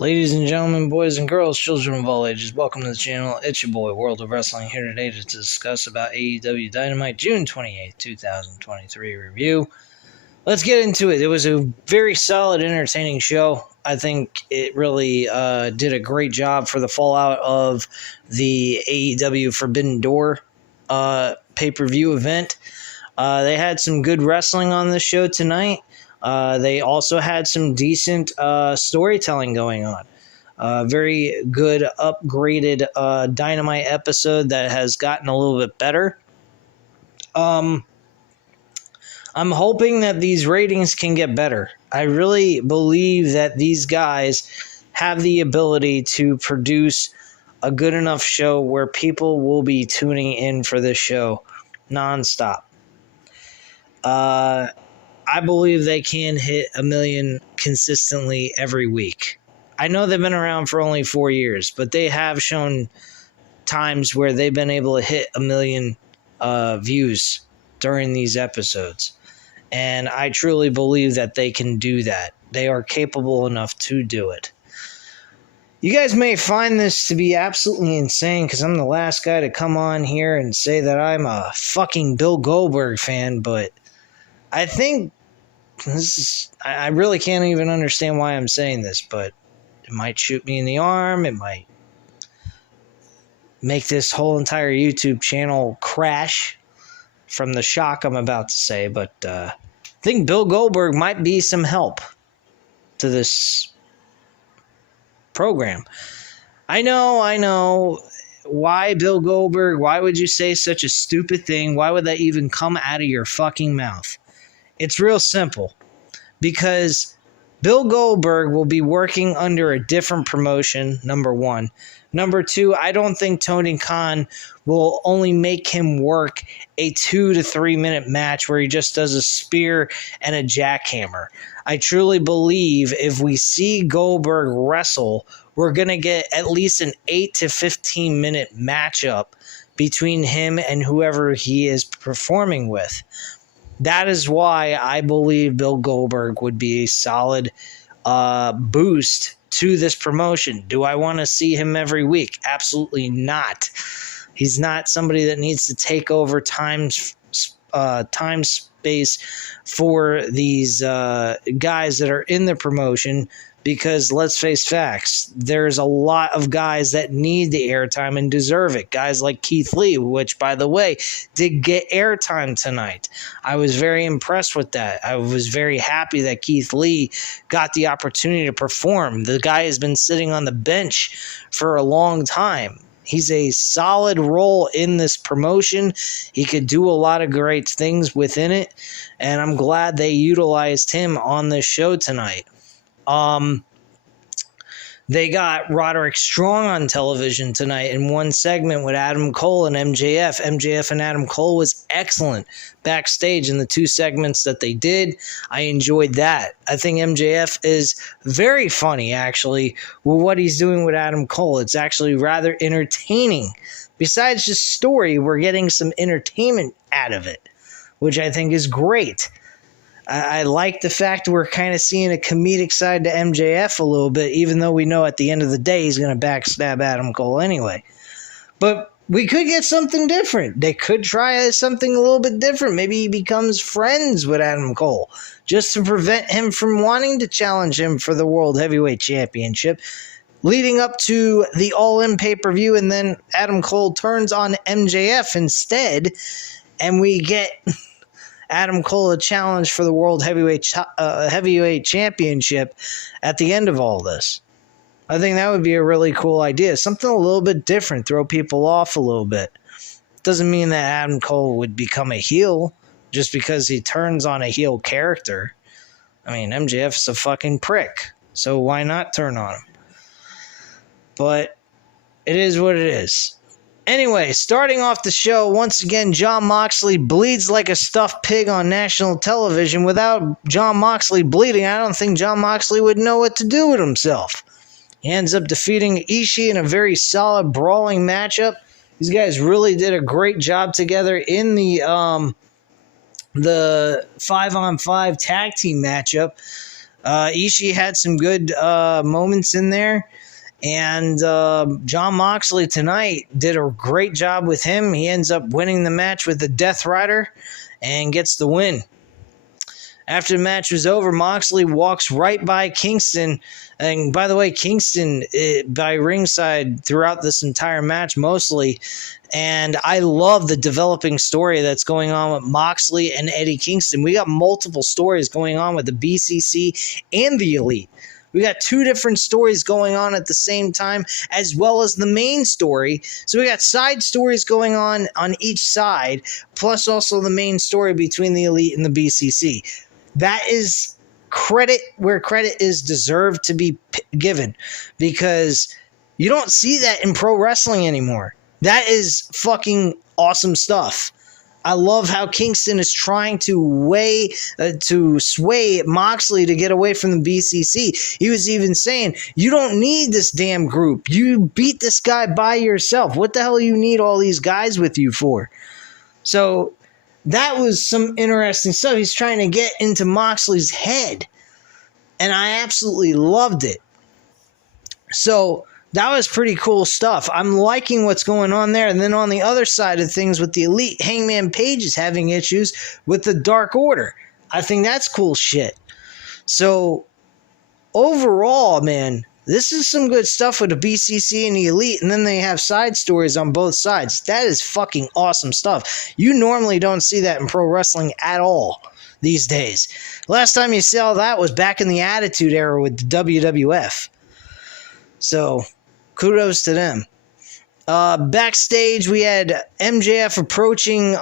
Ladies and gentlemen, boys and girls, children of all ages, welcome to the channel. It's your boy, World of Wrestling, here today to discuss about AEW Dynamite June 28th, 2023 review. Let's get into it. It was a very solid, entertaining show. I think it really did a great job for the fallout of the AEW Forbidden Door pay-per-view event. They had some good wrestling on this show tonight. They also had some decent storytelling going on. Very good, upgraded Dynamite episode that has gotten a little bit better. I'm hoping that these ratings can get better. I really believe that these guys have the ability to produce a good enough show where people will be tuning in for this show nonstop. I believe they can hit 1 million consistently every week. I know they've been around for only 4 years, but they have shown times where they've been able to hit 1 million views during these episodes. And I truly believe that they can do that. They are capable enough to do it. You guys may find this to be absolutely insane because I'm the last guy to come on here and say that I'm a fucking Bill Goldberg fan, but I think I really can't even understand why I'm saying this, but it might shoot me in the arm. It might make this whole entire YouTube channel crash from the shock I'm about to say, but I think Bill Goldberg might be some help to this program. I know. Why Bill Goldberg? Why would you say such a stupid thing? Why would that even come out of your fucking mouth? It's real simple, because Bill Goldberg will be working under a different promotion, number one. Number two, I don't think Tony Khan will only make him work a 2 to 3 minute match where he just does a spear and a jackhammer. I truly believe if we see Goldberg wrestle, we're going to get at least an 8 to 15 minute matchup between him and whoever he is performing with. That is why I believe Bill Goldberg would be a solid boost to this promotion. Do I want to see him every week? Absolutely not. He's not somebody that needs to take over time space for these guys that are in the promotion, because let's face facts, there's a lot of guys that need the airtime and deserve it. Guys like Keith Lee, which, by the way, did get airtime tonight. I was very impressed with that. I was very happy that Keith Lee got the opportunity to perform. The guy has been sitting on the bench for a long time. He's a solid role in this promotion. He could do a lot of great things within it, and I'm glad they utilized him on this show tonight. They got Roderick Strong on television tonight in one segment with Adam Cole and MJF. MJF and Adam Cole was excellent backstage in the 2 segments that they did. I enjoyed that. I think MJF is very funny, actually, with what he's doing with Adam Cole. It's actually rather entertaining. Besides just story, we're getting some entertainment out of it, which I think is great. I like the fact we're kind of seeing a comedic side to MJF a little bit, even though we know at the end of the day he's going to backstab Adam Cole anyway. But we could get something different. They could try something a little bit different. Maybe he becomes friends with Adam Cole, just to prevent him from wanting to challenge him for the World Heavyweight Championship, leading up to the All-In pay-per-view, and then Adam Cole turns on MJF instead, and we get Adam Cole a challenge for the World Heavyweight Championship at the end of all this. I think that would be a really cool idea. Something a little bit different, throw people off a little bit. Doesn't mean that Adam Cole would become a heel just because he turns on a heel character. I mean, MJF is a fucking prick, so why not turn on him? But it is what it is. Anyway, starting off the show, once again, Jon Moxley bleeds like a stuffed pig on national television. Without Jon Moxley bleeding, I don't think Jon Moxley would know what to do with himself. He ends up defeating Ishii in a very solid brawling matchup. These guys really did a great job together in the 5-on-5 tag team matchup. Ishii had some good moments in there. And John Moxley tonight did a great job with him. He ends up winning the match with the Death Rider and gets the win. After the match was over, Moxley walks right by Kingston. And by the way, Kingston by ringside throughout this entire match mostly. And I love the developing story that's going on with Moxley and Eddie Kingston. We got multiple stories going on with the BCC and the Elite. We got two different stories going on at the same time, as well as the main story. So we got side stories going on each side, plus also the main story between the Elite and the BCC. That is credit where credit is deserved to be given, because you don't see that in pro wrestling anymore. That is fucking awesome stuff. I love how Kingston is trying to sway Moxley to get away from the BCC. He was even saying, you don't need this damn group. You beat this guy by yourself. What the hell do you need all these guys with you for? So that was some interesting stuff. He's trying to get into Moxley's head, and I absolutely loved it. So that was pretty cool stuff. I'm liking what's going on there. And then on the other side of things with the Elite, Hangman Page is having issues with the Dark Order. I think that's cool shit. So overall, man, this is some good stuff with the BCC and the Elite, and then they have side stories on both sides. That is fucking awesome stuff. You normally don't see that in pro wrestling at all these days. Last time you saw that was back in the Attitude Era with the WWF. So kudos to them. Backstage, we had MJF approaching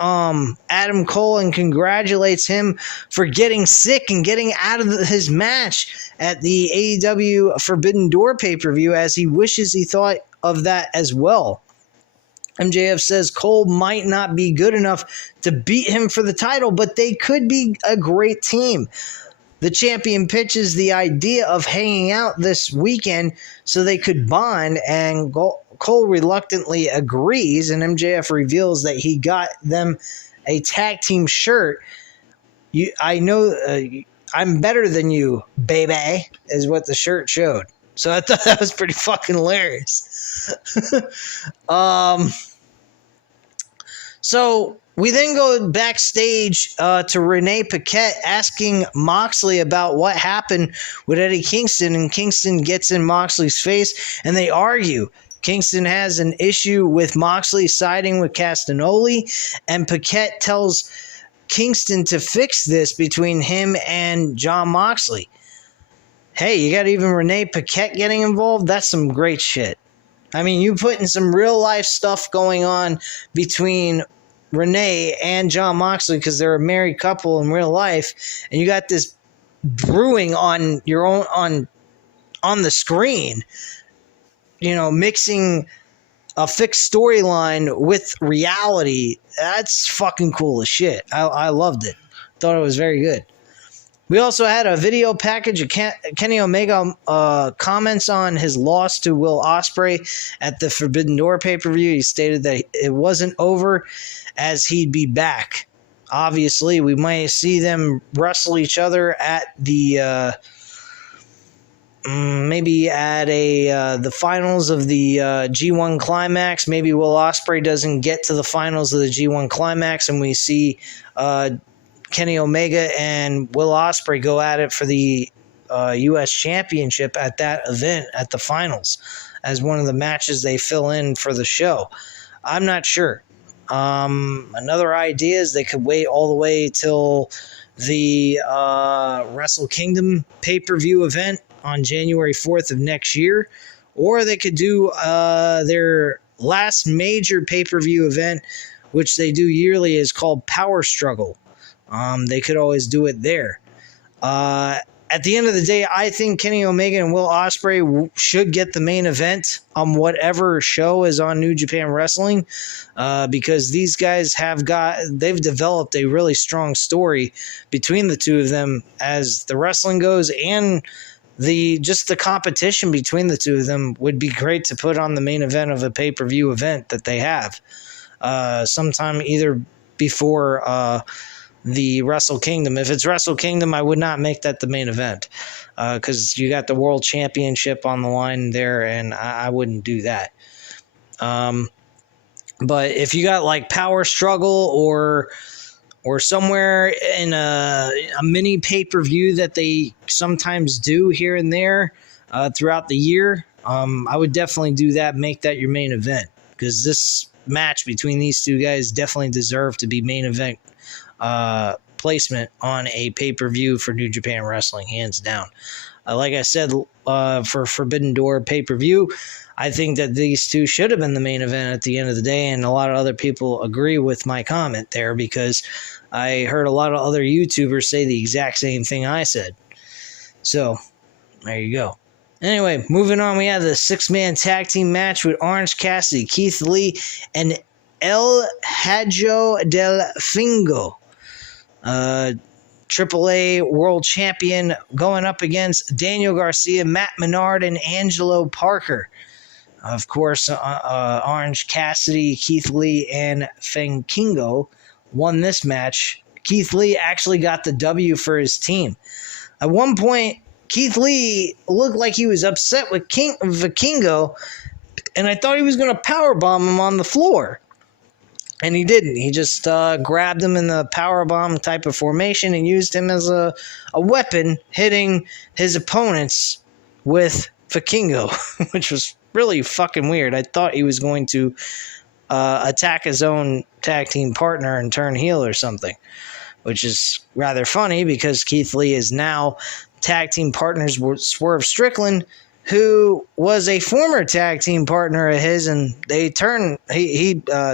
Adam Cole and congratulates him for getting sick and getting out of his match at the AEW Forbidden Door pay-per-view, as he wishes he thought of that as well. MJF says Cole might not be good enough to beat him for the title, but they could be a great team. The champion pitches the idea of hanging out this weekend so they could bond, and Cole reluctantly agrees, and MJF reveals that he got them a tag team shirt. I know I'm better than you, baby, is what the shirt showed. So I thought that was pretty fucking hilarious. So we then go backstage to Renee Paquette asking Moxley about what happened with Eddie Kingston, and Kingston gets in Moxley's face and they argue. Kingston has an issue with Moxley siding with Castagnoli, and Paquette tells Kingston to fix this between him and John Moxley. Hey, you got even Renee Paquette getting involved? That's some great shit. I mean, you putting some real life stuff going on between Renee and John Moxley, because they're a married couple in real life, and you got this brewing on your own on the screen, you know, mixing a fixed storyline with reality. That's fucking cool as shit. I loved it. Thought it was very good. We also had a video package of Kenny Omega comments on his loss to Will Ospreay at the Forbidden Door pay-per-view. He stated that it wasn't over, as he'd be back. Obviously, we might see them wrestle each other at the maybe at the finals of the G1 Climax. Maybe Will Ospreay doesn't get to the finals of the G1 Climax, and we see Kenny Omega and Will Ospreay go at it for the U.S. Championship at that event at the finals as one of the matches they fill in for the show. I'm not sure. Another idea is they could wait all the way till the Wrestle Kingdom pay-per-view event on January 4th of next year, or they could do their last major pay-per-view event, which they do yearly, is called Power Struggle. They could always do it there. At the end of the day, I think Kenny Omega and Will Ospreay should get the main event on whatever show is on New Japan Wrestling, because these guys they've developed a really strong story between the two of them as the wrestling goes, and the competition between the two of them would be great to put on the main event of a pay-per-view event that they have sometime either before the Wrestle Kingdom. If it's Wrestle Kingdom, I would not make that the main event because you got the World Championship on the line there, and I wouldn't do that. But if you got like Power Struggle or somewhere in a mini pay-per-view that they sometimes do here and there throughout the year, I would definitely do that, make that your main event, because this match between these two guys definitely deserve to be main event placement on a pay-per-view for New Japan Wrestling, hands down. Like I said, for Forbidden Door pay-per-view, I think that these two should have been the main event at the end of the day, and a lot of other people agree with my comment there because I heard a lot of other YouTubers say the exact same thing I said. So, there you go. Anyway, moving on, we have the 6-man tag team match with Orange Cassidy, Keith Lee, and El Hadjo del Fingo. AAA World Champion going up against Daniel Garcia, Matt Menard, and Angelo Parker. Of course, Orange Cassidy, Keith Lee, and Fankingo won this match. Keith Lee actually got the W for his team. At one point, Keith Lee looked like he was upset with Vikingo, and I thought he was going to powerbomb him on the floor. And he didn't. He just grabbed him in the powerbomb type of formation and used him as a weapon, hitting his opponents with Vikingo, which was really fucking weird. I thought he was going to attack his own tag team partner and turn heel or something, which is rather funny because Keith Lee is now tag team partners with Swerve Strickland, who was a former tag team partner of his, and they turned.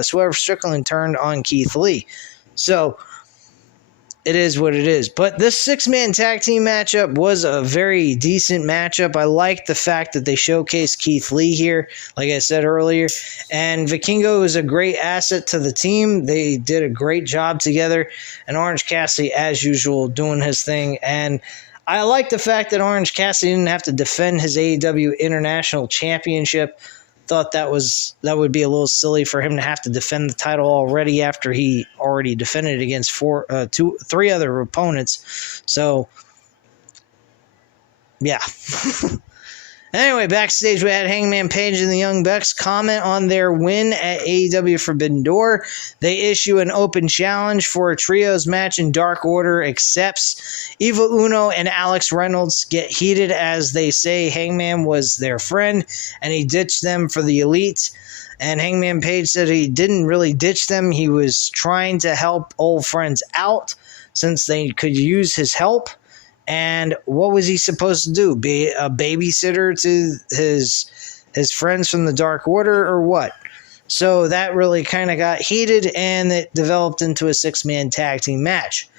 Swerve Strickland turned on Keith Lee, so it is what it is. But this 6-man tag team matchup was a very decent matchup. I like the fact that they showcased Keith Lee here, like I said earlier. And Vikingo is a great asset to the team. They did a great job together. And Orange Cassidy, as usual, doing his thing. And I like the fact that Orange Cassidy didn't have to defend his AEW International Championship. Thought that would be a little silly for him to have to defend the title already after he already defended it against three other opponents. So, yeah. Anyway, backstage we had Hangman Page and the Young Bucks comment on their win at AEW Forbidden Door. They issue an open challenge for a trios match, and Dark Order accepts. Evil Uno and Alex Reynolds get heated as they say Hangman was their friend and he ditched them for the Elite. And Hangman Page said he didn't really ditch them. He was trying to help old friends out since they could use his help. And what was he supposed to do? Be a babysitter to his friends from the Dark Order or what? So that really kind of got heated, and it developed into a 6-man tag team match.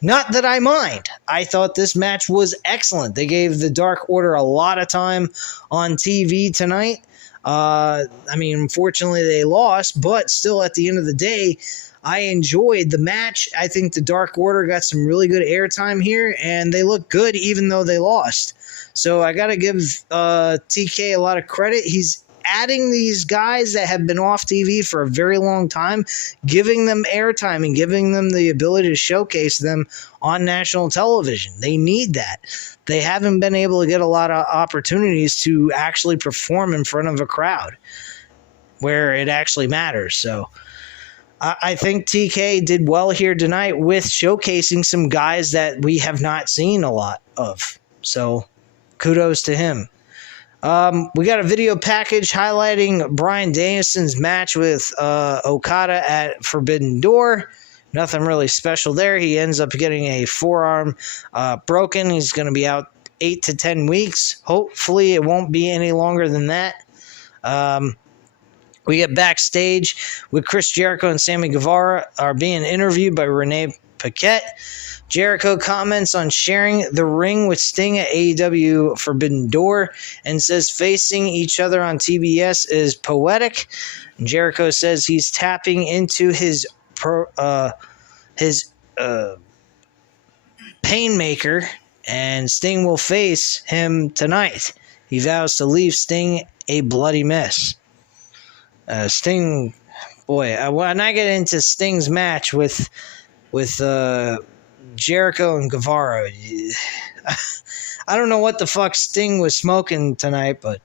Not that I mind. I thought this match was excellent. They gave the Dark Order a lot of time on TV tonight. Unfortunately they lost, but still at the end of the day, I enjoyed the match. I think the Dark Order got some really good airtime here, and they look good even though they lost. So I got to give TK a lot of credit. He's adding these guys that have been off TV for a very long time, giving them airtime and giving them the ability to showcase them on national television. They need that. They haven't been able to get a lot of opportunities to actually perform in front of a crowd where it actually matters. So I think TK did well here tonight with showcasing some guys that we have not seen a lot of. So kudos to him. We got a video package highlighting Bryan Danielson's match with Okada at Forbidden Door. Nothing really special there. He ends up getting a forearm broken. He's going to be out 8 to 10 weeks. Hopefully it won't be any longer than that. We get backstage with Chris Jericho and Sammy Guevara are being interviewed by Renee Paquette. Jericho comments on sharing the ring with Sting at AEW Forbidden Door and says facing each other on TBS is poetic. Jericho says he's tapping into his Painmaker, and Sting will face him tonight. He vows to leave Sting a bloody mess. Sting, boy, when I get into Sting's match with with Jericho and Guevara. I don't know what the fuck Sting was smoking tonight, but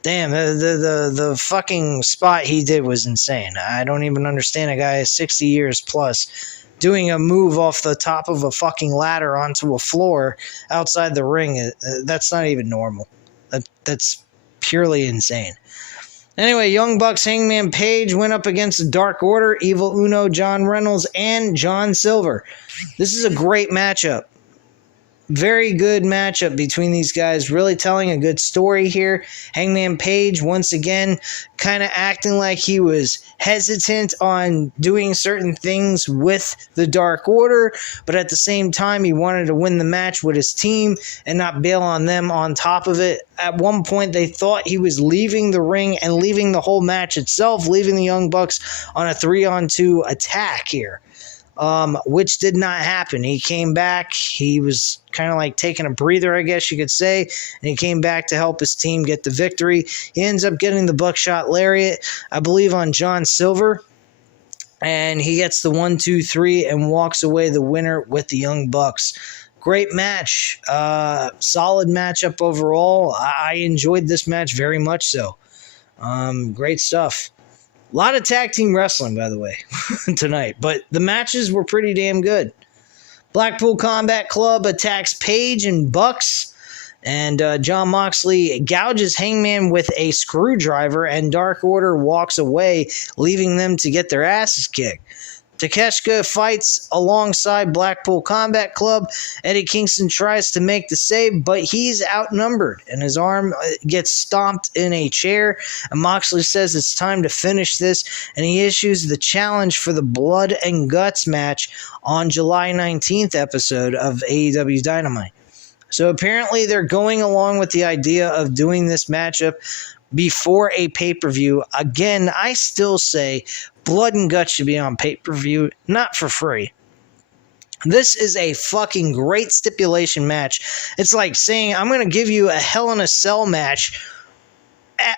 damn, the fucking spot he did was insane. I don't even understand a guy 60 years plus doing a move off the top of a fucking ladder onto a floor outside the ring. That's not even normal. That's purely insane. Anyway, Young Bucks Hangman Page went up against the Dark Order, Evil Uno, John Reynolds, and John Silver. This is a great matchup. Very good matchup between these guys, really telling a good story here. Hangman Page, once again, kind of acting like he was hesitant on doing certain things with the Dark Order, but at the same time, he wanted to win the match with his team and not bail on them on top of it. At one point, they thought he was leaving the ring and leaving the whole match itself, leaving the Young Bucks on a 3-on-2 attack here. Which did not happen. He came back. He was kind of like taking a breather, I guess you could say, and he came back to help his team get the victory. He ends up getting the buckshot lariat, I believe, on John Silver, and he gets the 1-2-3 and walks away the winner with the Young Bucks. Great match. Solid matchup overall. I enjoyed this match very much so. Great stuff. A lot of tag team wrestling, by the way, tonight. But the matches were pretty damn good. Blackpool Combat Club attacks Page and Bucks. And Jon Moxley gouges Hangman with a screwdriver. And Dark Order walks away, leaving them to get their asses kicked. Takeshita fights alongside Blackpool Combat Club. Eddie Kingston tries to make the save, but he's outnumbered, and his arm gets stomped in a chair. And Moxley says it's time to finish this, and he issues the challenge for the Blood and Guts match on July 19th episode of AEW Dynamite. So apparently they're going along with the idea of doing this matchup before a pay-per-view. Again, I still say Blood and Guts should be on pay-per-view, not for free. This is a fucking great stipulation match. It's like saying, I'm going to give you a Hell in a Cell match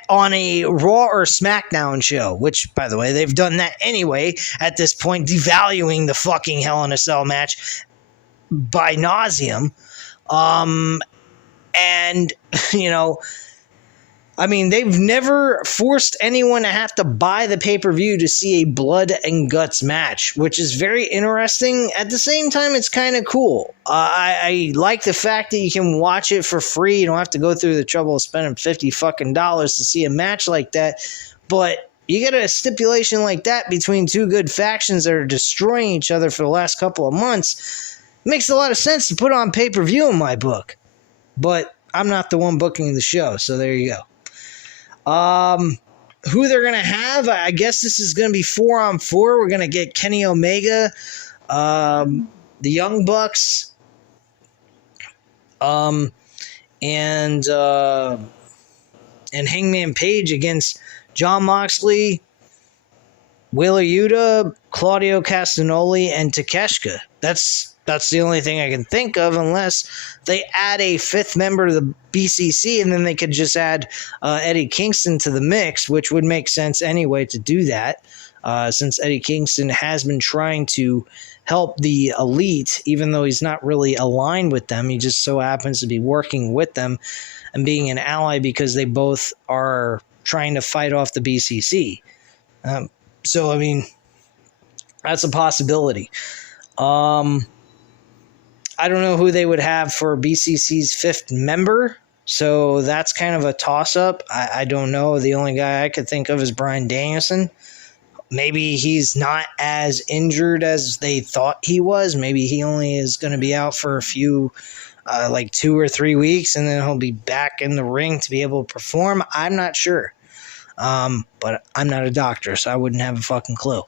on a Raw or SmackDown show, which, by the way, they've done that anyway at this point, devaluing the fucking Hell in a Cell match by nauseum. And, you know, I mean, they've never forced anyone to have to buy the pay-per-view to see a Blood and Guts match, which is very interesting. At the same time, it's kind of cool. I like the fact that you can watch it for free. You don't have to go through the trouble of spending $50 fucking to see a match like that. But you get a stipulation like that between two good factions that are destroying each other for the last couple of months. It makes a lot of sense to put on pay-per-view in my book. But I'm not the one booking the show, so there you go. Who they're going to have, I guess this is going to be 4-on-4. We're going to get Kenny Omega, the Young Bucks, and Hangman Page against Jon Moxley, Wheeler Yuta, Claudio Castagnoli, and Takeshita. That's the only thing I can think of, unless they add a fifth member to the BCC, and then they could just add Eddie Kingston to the mix, which would make sense anyway to do that, since Eddie Kingston has been trying to help the Elite, even though he's not really aligned with them. He just so happens to be working with them and being an ally because they both are trying to fight off the BCC. So, I mean, that's a possibility. I don't know who they would have for BCC's fifth member, so that's kind of a toss-up. I don't know. The only guy I could think of is Bryan Danielson. Maybe he's not as injured as they thought he was. Maybe he only is going to be out for a few, like 2 or 3 weeks, and then he'll be back in the ring to be able to perform. I'm not sure. But I'm not a doctor, so I wouldn't have a fucking clue.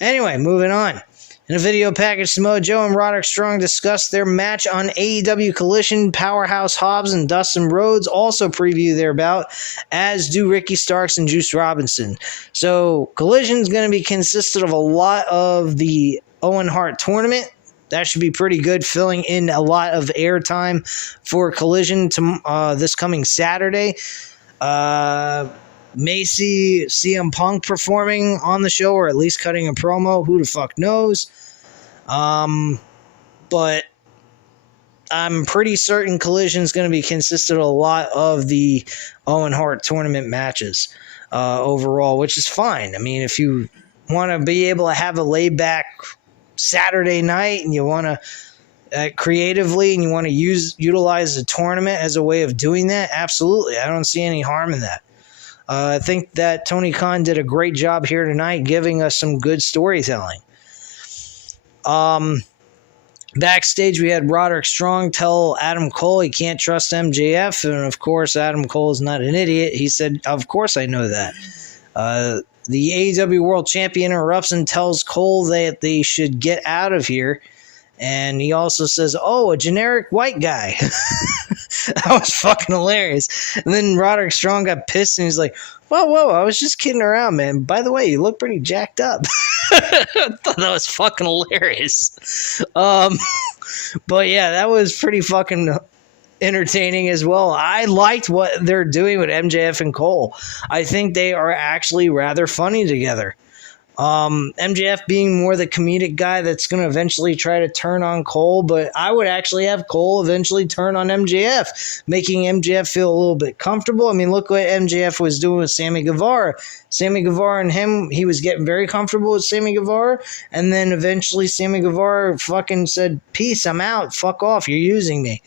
Anyway, moving on. In a video package, Samoa Joe and Roderick Strong discussed their match on AEW Collision. Powerhouse Hobbs and Dustin Rhodes also preview their bout, as do Ricky Starks and Juice Robinson. So Collision is going to be consisted of a lot of the Owen Hart tournament. That should be pretty good, filling in a lot of airtime for Collision to this coming Saturday. May see CM Punk performing on the show, or at least cutting a promo. Who the fuck knows? But I'm pretty certain Collision is going to be consistent of a lot of the Owen Hart tournament matches overall, which is fine. I mean, if you want to be able to have a laid back Saturday night and you want to creatively and you want to utilize the tournament as a way of doing that, absolutely. I don't see any harm in that. I think that Tony Khan did a great job here tonight giving us some good storytelling. Backstage, we had Roderick Strong tell Adam Cole he can't trust MJF, and of course, Adam Cole is not an idiot. He said, "Of course I know that." The AEW World Champion interrupts and tells Cole that they should get out of here, and he also says, "Oh, a generic white guy." That was fucking hilarious. And then Roderick Strong got pissed, and he's like, Whoa, I was just kidding around, man. By the way, you look pretty jacked up." I thought that was fucking hilarious. But yeah, that was pretty fucking entertaining as well. I liked what they're doing with MJF and Cole. I think they are actually rather funny together. MJF being more the comedic guy that's going to eventually try to turn on Cole, but I would actually have Cole eventually turn on MJF, making MJF feel a little bit comfortable. I mean, look what MJF was doing with Sammy Guevara. Sammy Guevara and him, he was getting very comfortable with Sammy Guevara, and then eventually Sammy Guevara fucking said, "Peace, I'm out, fuck off, you're using me."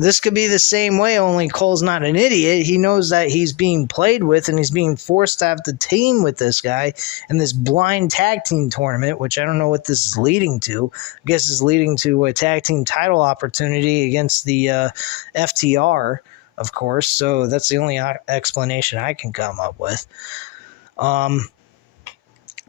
This could be the same way, only Cole's not an idiot. He knows that he's being played with and he's being forced to have to team with this guy in this blind tag team tournament, which I don't know what this is leading to. I guess it's leading to a tag team title opportunity against the FTR, of course. So that's the only explanation I can come up with.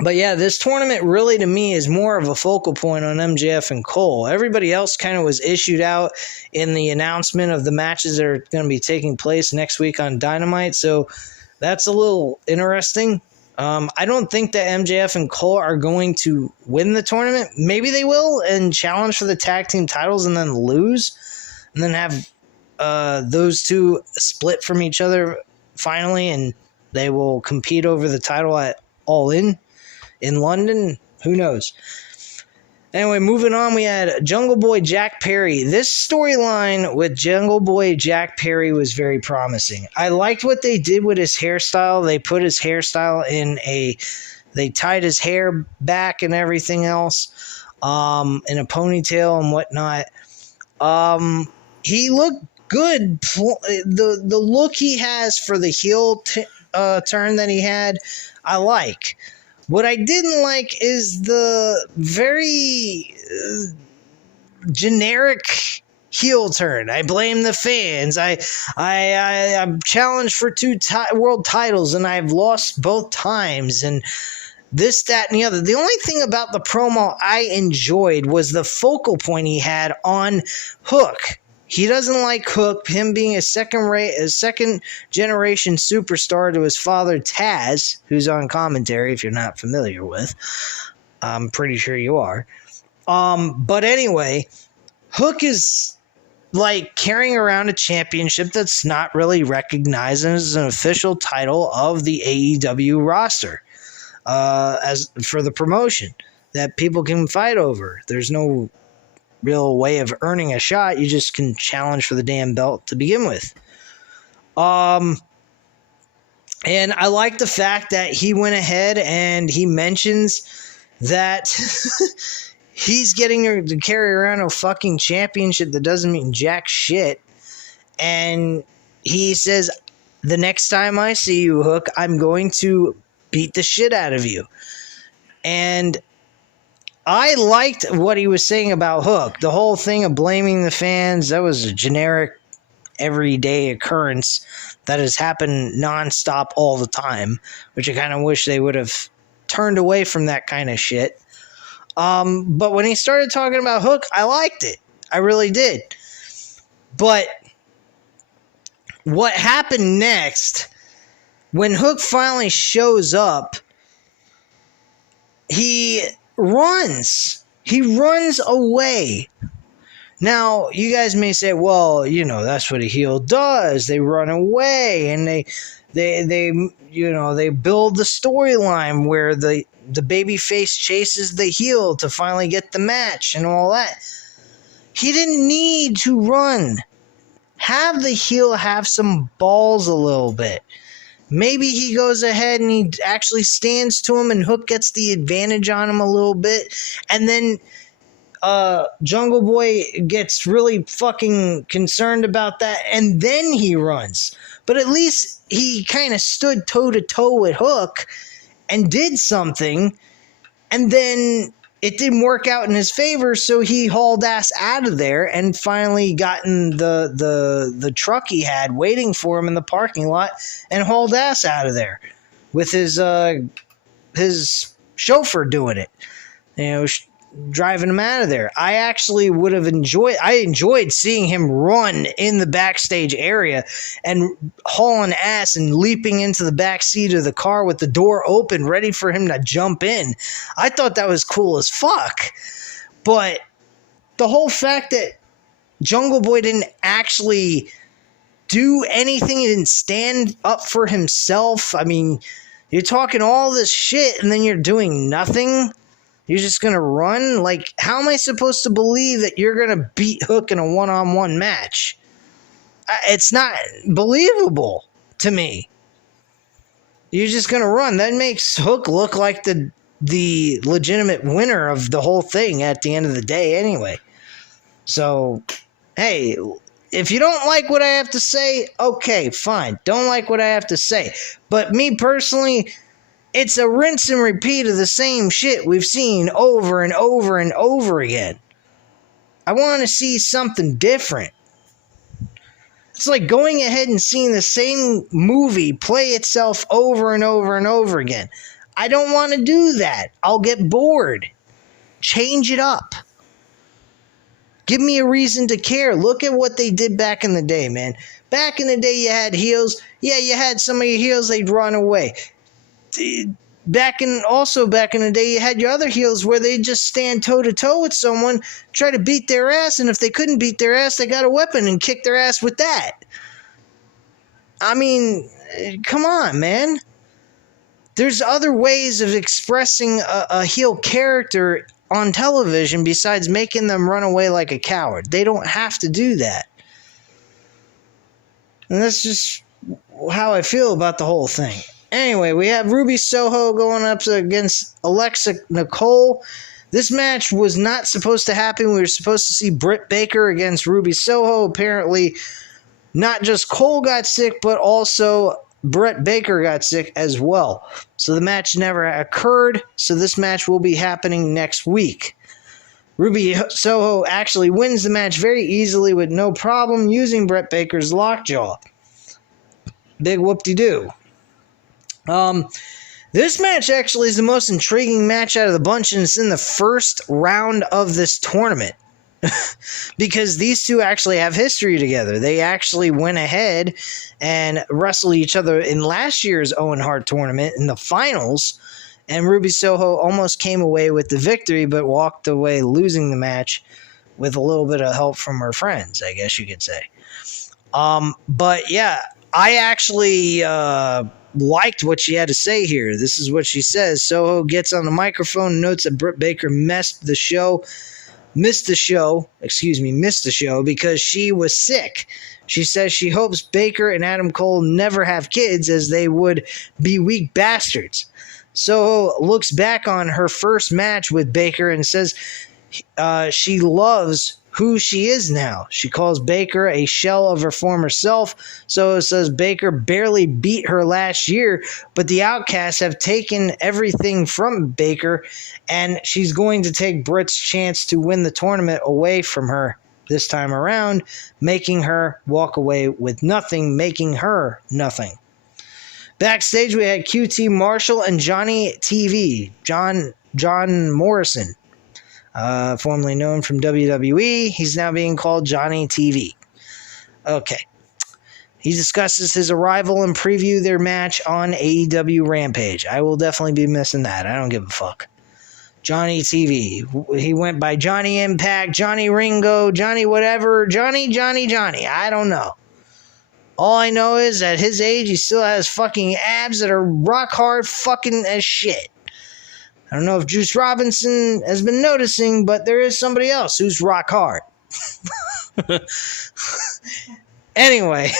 But yeah, this tournament really to me is more of a focal point on MJF and Cole. Everybody else kind of was issued out in the announcement of the matches that are going to be taking place next week on Dynamite. So that's a little interesting. I don't think that MJF and Cole are going to win the tournament. Maybe they will and challenge for the tag team titles and then lose and then have those two split from each other finally, and they will compete over the title at All In London. Who knows? Anyway, moving on, we had Jungle Boy Jack Perry. This storyline with Jungle Boy Jack Perry was very promising. I liked what they did with his hairstyle. They put his hairstyle they tied his hair back and everything else, in a ponytail and whatnot. He looked good. The look he has for the heel turn that he had, I like. What I didn't like is the very generic heel turn. I blame the fans. I'm challenged for two world titles and I've lost both times. And this, that, and the other. The only thing about the promo I enjoyed was the focal point he had on Hook. He doesn't like Hook, him being a second generation superstar to his father Taz, who's on commentary if you're not familiar with. I'm pretty sure you are. But anyway, Hook is like carrying around a championship that's not really recognized as an official title of the AEW roster as for the promotion that people can fight over. There's no real way of earning a shot. You just can challenge for the damn belt to begin with. And I like the fact that he went ahead and he mentions that he's getting to carry around a fucking championship that doesn't mean jack shit. And he says, "The next time I see you, Hook, I'm going to beat the shit out of you." And I liked what he was saying about Hook. The whole thing of blaming the fans, that was a generic, everyday occurrence that has happened nonstop all the time, which I kind of wish they would have turned away from that kind of shit. But when he started talking about Hook, I liked it. I really did. But what happened next, when Hook finally shows up, he runs away. Now, you guys may say, well, that's what a heel does. They run away and they build the storyline where the babyface chases the heel to finally get the match and all that. He didn't need to run. Have the heel have some balls a little bit. Maybe he goes ahead and he actually stands to him and Hook gets the advantage on him a little bit. And then Jungle Boy gets really fucking concerned about that and then he runs. But at least he kind of stood toe-to-toe with Hook and did something. And then it didn't work out in his favor, so he hauled ass out of there and finally gotten the truck he had waiting for him in the parking lot and hauled ass out of there with his chauffeur doing it, driving him out of there. I actually would have enjoyed seeing him run in the backstage area and hauling ass and leaping into the back seat of the car with the door open, ready for him to jump in. I thought that was cool as fuck. But the whole fact that Jungle Boy didn't actually do anything, he didn't stand up for himself. I mean, you're talking all this shit and then you're doing nothing. You're just going to run? Like, how am I supposed to believe that you're going to beat Hook in a one-on-one match? It's not believable to me. You're just going to run. That makes Hook look like the legitimate winner of the whole thing at the end of the day anyway. So, hey, if you don't like what I have to say, okay, fine. Don't like what I have to say. But me personally, it's a rinse and repeat of the same shit we've seen over and over and over again. I want to see something different. It's like going ahead and seeing the same movie play itself over and over and over again. I don't want to do that. I'll get bored. Change it up. Give me a reason to care. Look at what they did back in the day, man. Back in the day, you had heels. Yeah, you had some of your heels, they'd run away. Back in the day, you had your other heels where they just stand toe-to-toe with someone, try to beat their ass, and if they couldn't beat their ass, they got a weapon and kicked their ass with that. I mean, come on, man. There's other ways of expressing a heel character on television besides making them run away like a coward. They don't have to do that. And that's just how I feel about the whole thing. Anyway, we have Ruby Soho going up against Alexa Nicole. This match was not supposed to happen. We were supposed to see Britt Baker against Ruby Soho. Apparently, not just Cole got sick, but also Britt Baker got sick as well. So the match never occurred. So this match will be happening next week. Ruby Soho actually wins the match very easily with no problem using Britt Baker's lockjaw. Big whoop-de-doo. This match actually is the most intriguing match out of the bunch, and it's in the first round of this tournament. Because these two actually have history together. They actually went ahead and wrestled each other in last year's Owen Hart tournament in the finals, and Ruby Soho almost came away with the victory, but walked away losing the match with a little bit of help from her friends, I guess you could say. But yeah, I actually liked what she had to say here. This is what she says. Soho gets on the microphone and notes that Britt Baker missed the show because she was sick. She says she hopes Baker and Adam Cole never have kids as they would be weak bastards. Soho looks back on her first match with Baker and says she loves who she is now. She calls Baker a shell of her former self. So it says Baker barely beat her last year, but the Outcasts have taken everything from Baker, and she's going to take Britt's chance to win the tournament away from her this time around, making her walk away with nothing, making her nothing. Backstage, we had QT Marshall and Johnny TV, John Morrison. Formerly known from WWE, he's now being called Johnny TV. Okay. He discusses his arrival and preview their match on AEW Rampage. I will definitely be missing that. I don't give a fuck. Johnny TV. He went by Johnny Impact, Johnny Ringo, Johnny whatever, Johnny. I don't know. All I know is at his age, he still has fucking abs that are rock hard fucking as shit. I don't know if Juice Robinson has been noticing, but there is somebody else who's rock hard. Anyway,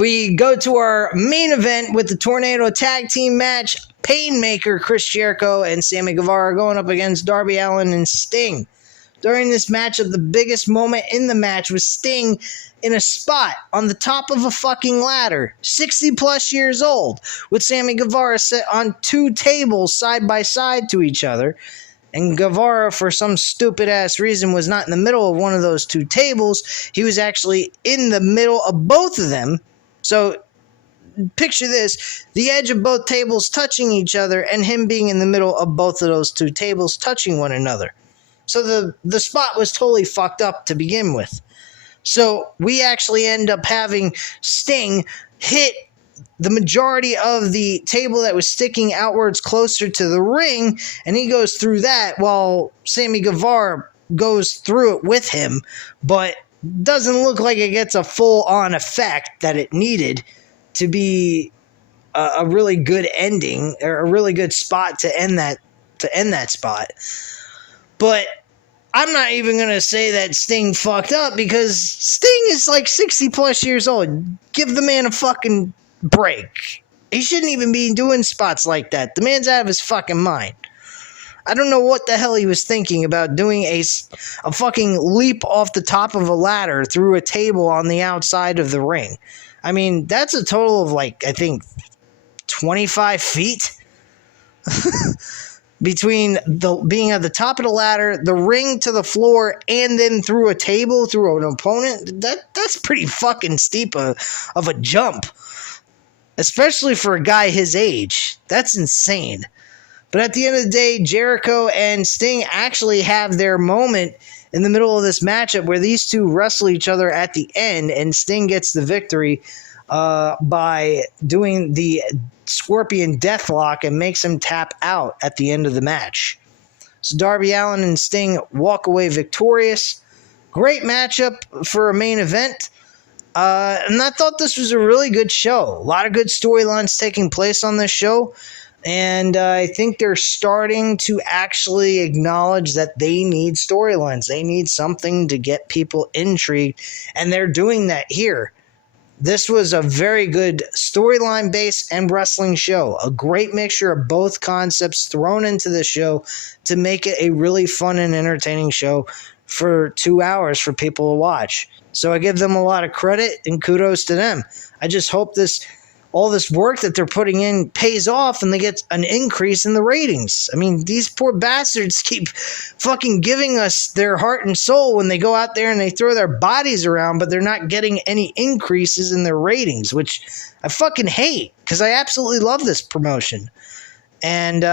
we go to our main event with the Tornado Tag Team match. Painmaker Chris Jericho and Sammy Guevara going up against Darby Allin and Sting. During this matchup, the biggest moment in the match was Sting in a spot on the top of a fucking ladder, 60 plus years old, with Sammy Guevara set on two tables side by side to each other. And Guevara, for some stupid ass reason, was not in the middle of one of those two tables. He was actually in the middle of both of them. So picture this, the edge of both tables touching each other and him being in the middle of both of those two tables touching one another. So the spot was totally fucked up to begin with. So we actually end up having Sting hit the majority of the table that was sticking outwards closer to the ring, and he goes through that while Sammy Guevara goes through it with him, but doesn't look like it gets a full-on effect that it needed to be a really good ending, or a really good spot to end that spot. But I'm not even going to say that Sting fucked up, because Sting is like 60 plus years old. Give the man a fucking break. He shouldn't even be doing spots like that. The man's out of his fucking mind. I don't know what the hell he was thinking about doing a fucking leap off the top of a ladder through a table on the outside of the ring. I mean, that's a total of like, I think, 25 feet between being at the top of the ladder, the ring to the floor, and then through a table, through an opponent. That's pretty fucking steep of a jump, especially for a guy his age. That's insane. But at the end of the day, Jericho and Sting actually have their moment in the middle of this matchup where these two wrestle each other at the end, and Sting gets the victory by doing the Scorpion Deathlock and makes him tap out at the end of the match. So Darby Allin and Sting walk away victorious. Great matchup for a main event. And I thought this was a really good show. A lot of good storylines taking place on this show. And I think they're starting to actually acknowledge that they need storylines. They need something to get people intrigued. And they're doing that here. This was a very good storyline-based and wrestling show. A great mixture of both concepts thrown into the show to make it a really fun and entertaining show for 2 hours for people to watch. So I give them a lot of credit and kudos to them. I just hope all this work that they're putting in pays off and they get an increase in the ratings. I mean, these poor bastards keep fucking giving us their heart and soul when they go out there and they throw their bodies around, but they're not getting any increases in their ratings, which I fucking hate, because I absolutely love this promotion. And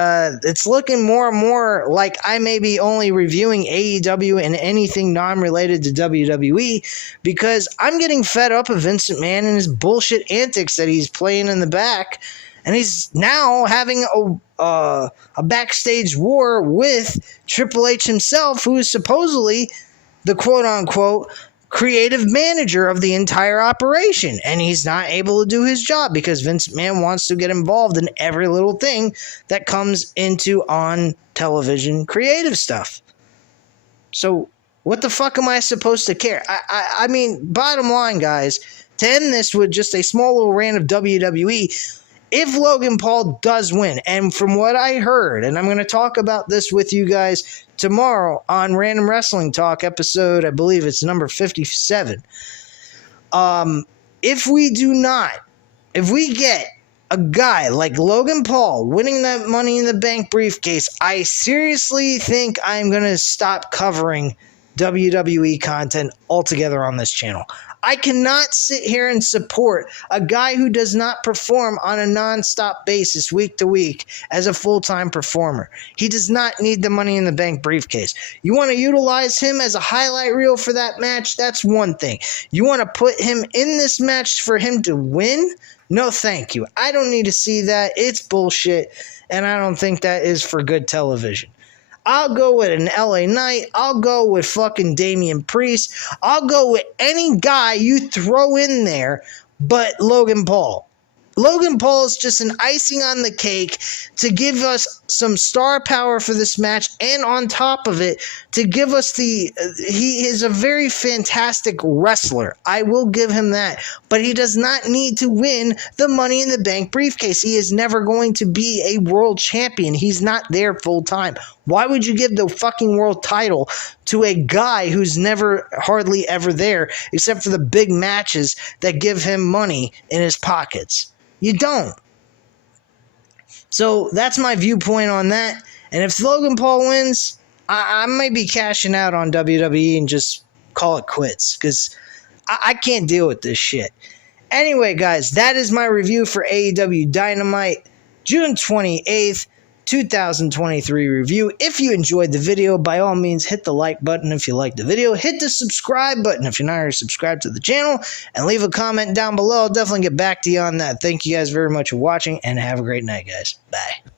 it's looking more and more like I may be only reviewing AEW and anything non-related to WWE, because I'm getting fed up of Vince McMahon and his bullshit antics that he's playing in the back. And he's now having a backstage war with Triple H himself, who is supposedly the quote-unquote creative manager of the entire operation, and he's not able to do his job because Vince McMahon wants to get involved in every little thing that comes into on television creative stuff. So what the fuck am I supposed to care? I mean, bottom line, guys, to end this with just a small little rant of WWE, if Logan Paul does win, and from what I heard, and I'm going to talk about this with you guys tomorrow on Random Wrestling Talk episode, I believe it's number 57. If we get a guy like Logan Paul winning that Money in the Bank briefcase, I seriously think I'm going to stop covering WWE content altogether on this channel. I cannot sit here and support a guy who does not perform on a non-stop basis week to week as a full-time performer. He does not need the Money in the Bank briefcase. You want to utilize him as a highlight reel for that match? That's one thing. You want to put him in this match for him to win? No, thank you. I don't need to see that. It's bullshit. and I don't think that is for good television. I'll go with an LA Knight. I'll go with fucking Damian Priest. I'll go with any guy you throw in there but Logan Paul. Logan Paul is just an icing on the cake to give us some star power for this match, and on top of it, to give us he is a very fantastic wrestler. I will give him that. But he does not need to win the Money in the Bank briefcase. He is never going to be a world champion. He's not there full time. Why would you give the fucking world title to a guy who's never, hardly ever there, except for the big matches that give him money in his pockets? You don't. So that's my viewpoint on that. And if Logan Paul wins, I might be cashing out on WWE and just call it quits, because I can't deal with this shit. Anyway, guys, that is my review for AEW Dynamite, June 28th, 2023 review. If you enjoyed the video, by all means, hit the like button if you liked the video. Hit the subscribe button if you're not already subscribed to the channel. And leave a comment down below. I'll definitely get back to you on that. Thank you guys very much for watching, and have a great night, guys. Bye.